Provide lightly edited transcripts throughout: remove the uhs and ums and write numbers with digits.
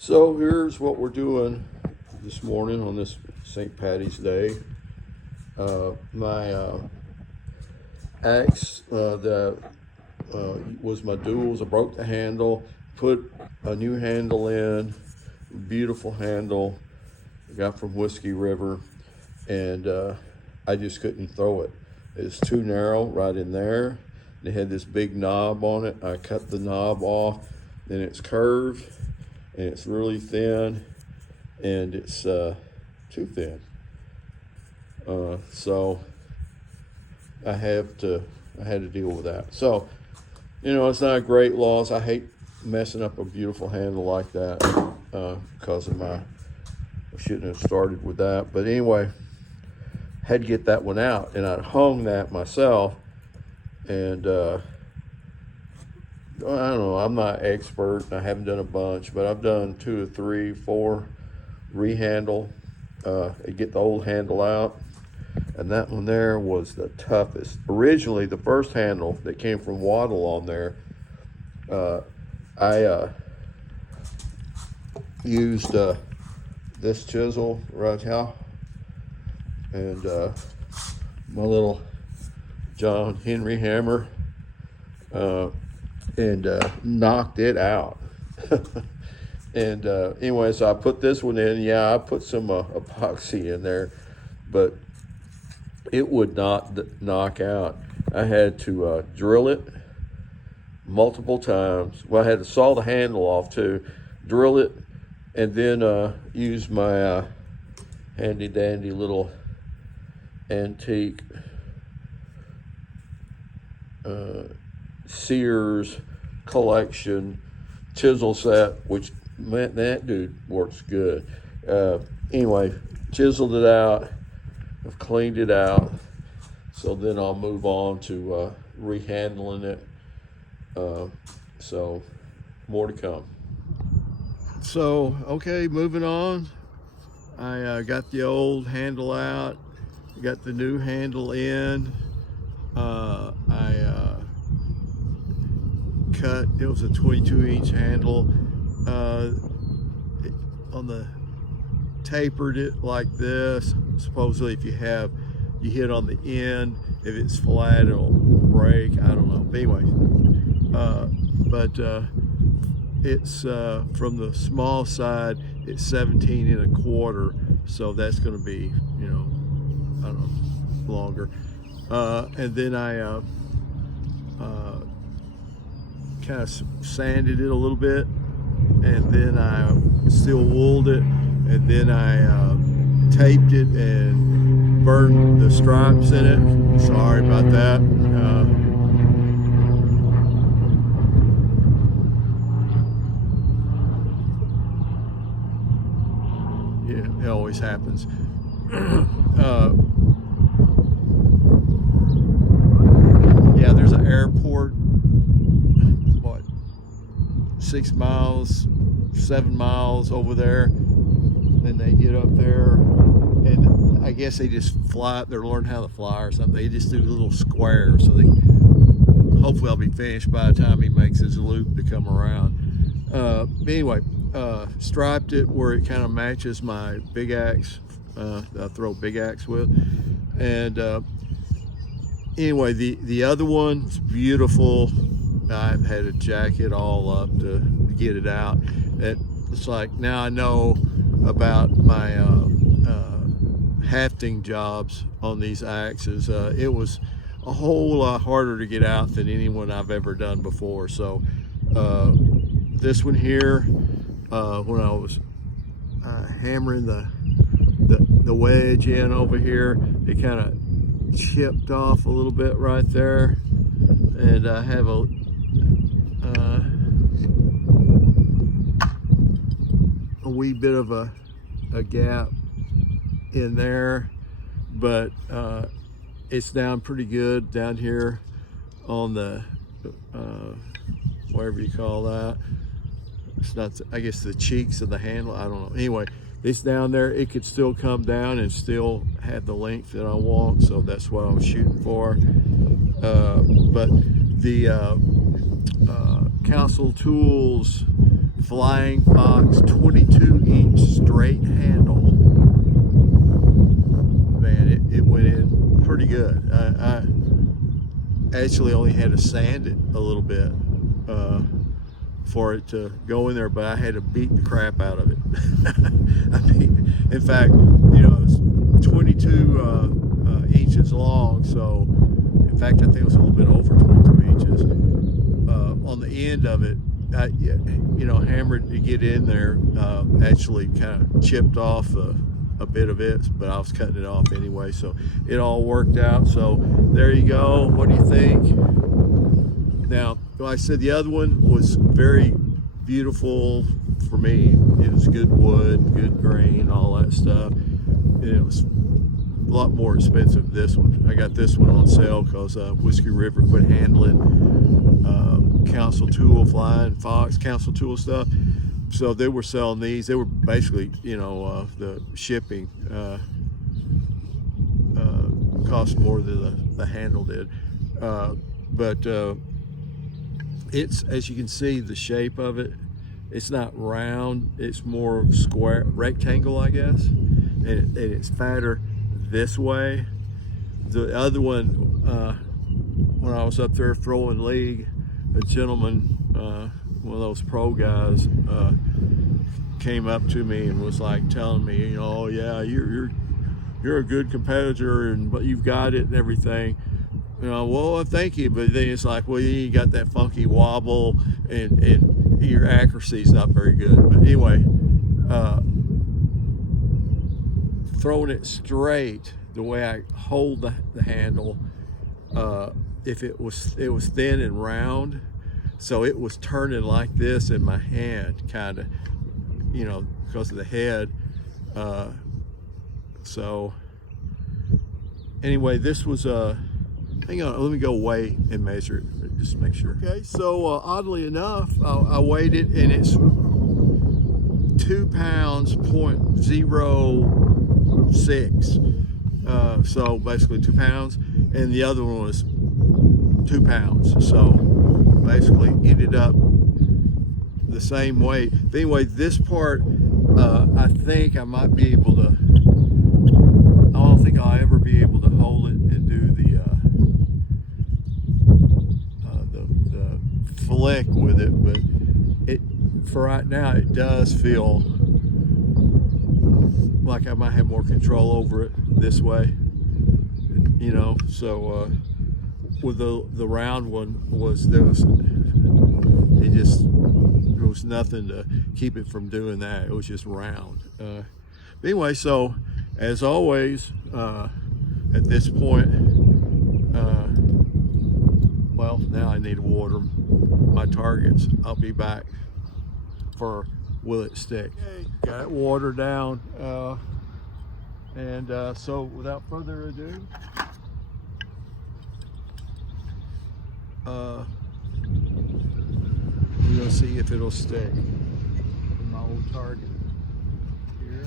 So here's what we're doing this morning on this St. Patty's Day. My axe that was my duals. I broke the handle, put a new handle in, beautiful handle I got from Whiskey River, and I just couldn't throw it. It's too narrow right in there. They had this big knob on it. I cut the knob off, then it's curved and it's really thin, and it's too thin. So I had to deal with that. So, it's not a great loss. I hate messing up a beautiful handle like that because of I shouldn't have started with that. But anyway, had to get that one out, and I hung that myself. And I don't know, I'm not expert. I haven't done a bunch, but I've done 2 or 3, 4 rehandle, get the old handle out. And that one there was the toughest. Originally, the first handle that came from WATL on there, I used this chisel right here, and my little John Henry hammer, and knocked it out. And anyway, so I put this one in. Yeah, I put some epoxy in there, but it would not knock out. I had to drill it multiple times. Well, I had to saw the handle off too, drill it, and then use my handy dandy little antique Sears collection chisel set, which man, that dude works good. Anyway, chiseled it out. I've cleaned it out, so then I'll move on to rehandling it. So more to come. So okay, moving on. I got the old handle out, got the new handle in. I cut, it was a 22-inch handle, on the tapered it like this. Supposedly if you hit on the end, if it's flat it'll break, I don't know. But anyway, it's from the small side, it's 17 1/4, so that's going to be, I don't know, longer. And then I kind of sanded it a little bit, and then I steel wooled it, and then I taped it and burned the stripes in it. Sorry about that. Yeah, it always happens. Yeah, there's an airport, 6 miles, 7 miles over there, and they get up there, and I guess they just fly. They're learning how to fly or something. They just do little squares, so hopefully I'll be finished by the time he makes his loop to come around. But anyway, striped it where it kind of matches my big axe. I throw big axe with, and anyway, the other one's beautiful. I had to jack it all up to get it out. It's like, now I know about my hafting jobs on these axes. It was a whole lot harder to get out than anyone I've ever done before. So this one here, when I was hammering the wedge in over here, it kind of chipped off a little bit right there, and I have a wee bit of a gap in there, but it's down pretty good down here on the whatever you call that. It's not, I guess, the cheeks of the handle, I don't know. Anyway, it's down there. It could still come down and still have the length that I want, so that's what I was shooting for. But the Council Tools Flying Fox 22-inch straight handle. Man, it went in pretty good. I actually only had to sand it a little bit for it to go in there, but I had to beat the crap out of it. I mean, in fact, you know, it's 22 inches long, so in fact I think it was a little bit over 22 inches. On the end of it, I, you know, hammered to get in there, actually kind of chipped off a bit of it, but I was cutting it off anyway, so it all worked out. So there you go. What do you think? Now, like I said, the other one was very beautiful for me. It was good wood, good grain, all that stuff. And it was a lot more expensive than this one. I got this one on sale because Whiskey River quit handling Council Tool, Flying Fox, Council Tool stuff. So they were selling these. They were basically, you know, the shipping cost more than the handle did. But it's, as you can see, the shape of it, it's not round, it's more square, rectangle, I guess. And it's fatter this way. The other one, when I was up there throwing league, a gentleman, one of those pro guys, came up to me and was like telling me, you know, oh yeah, you're a good competitor, and but you've got it and everything. You know, well, thank you, but then it's like, well, you got that funky wobble, and your accuracy is not very good. But anyway, throwing it straight, the way I hold the handle, if it was thin and round, so it was turning like this in my hand, kind of, you know, because of the head. So anyway, this was hang on, let me go weigh and measure it just to make sure. Okay, so oddly enough, I weighed it, and it's 2 pounds, 0.06. So basically 2 pounds, and the other one was 2 pounds. So basically ended up the same weight. But anyway, this part, I think I might be able to, I don't think I'll ever be able to hold it and do the flick with it, but it, for right now, it does feel like I might have more control over it this way, you know. So with the round one, there was nothing to keep it from doing that. It was just round. But anyway, so as always, at this point, well, now I need to water my targets. I'll be back for will it stick. Okay, got it watered down, and so without further ado, we're gonna see if it'll stick in my old target here.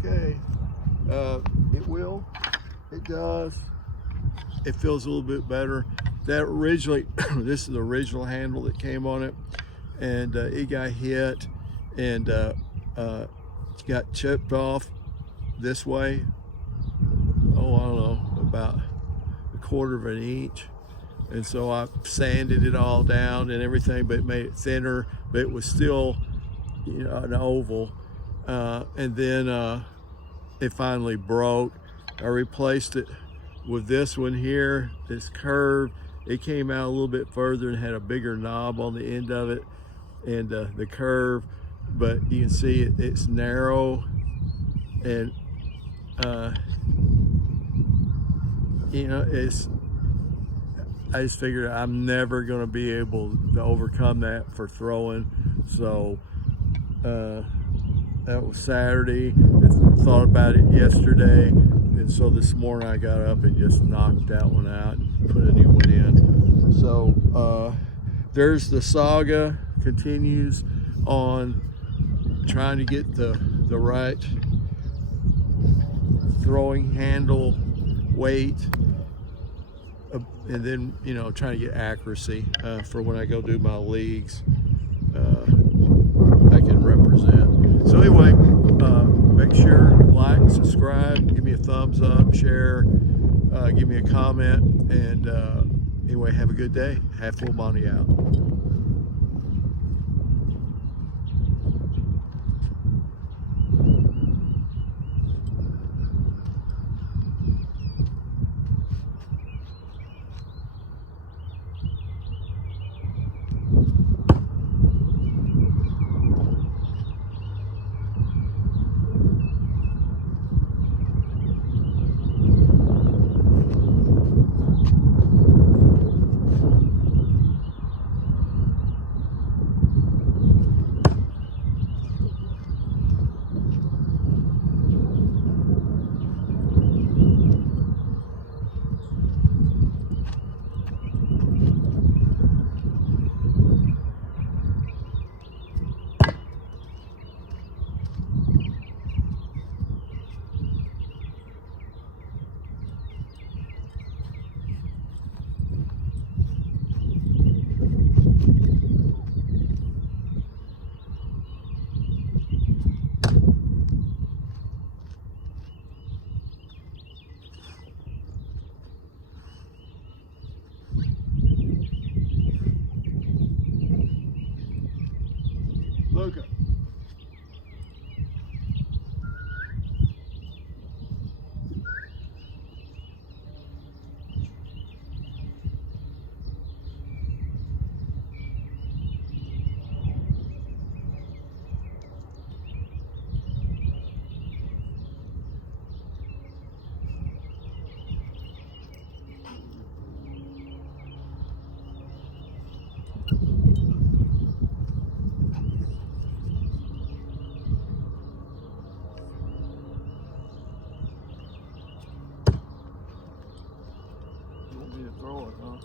Okay, it will, it does, it feels a little bit better. That originally, this is the original handle that came on it, and it got hit, and got chipped off this way, oh, I don't know, about 1/4 of an inch. And so I sanded it all down and everything, but it made it thinner, but it was still, you know, an oval. And then it finally broke. I replaced it with this one here, this curve. It came out a little bit further and had a bigger knob on the end of it, and the curve, but you can see it's narrow, and you know, I just figured I'm never going to be able to overcome that for throwing. So that was Saturday. I thought about it yesterday, and so this morning I got up and just knocked that one out and put a new one in. So there's the Saga, continues on trying to get the right throwing handle, weight, and then, you know, trying to get accuracy for when I go do my leagues. I can represent. So anyway, make sure like, subscribe, give me a thumbs up, share, give me a comment, and anyway, have a good day. Half Full Monty out. Luca. You want me to throw it, huh?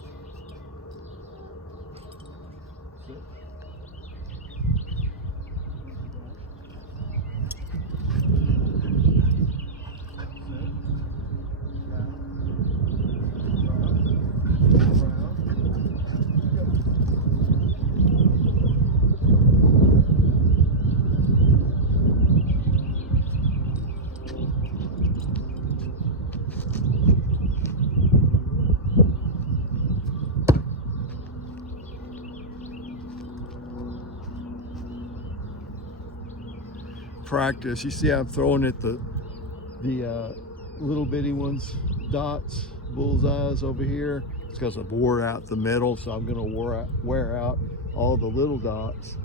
Practice. You see I'm throwing at the little bitty ones, dots, bullseyes over here. It's because I've wore out the middle, so I'm going to wear out all the little dots,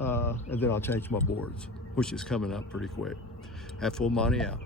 and then I'll change my boards, which is coming up pretty quick. Half Full Monty out.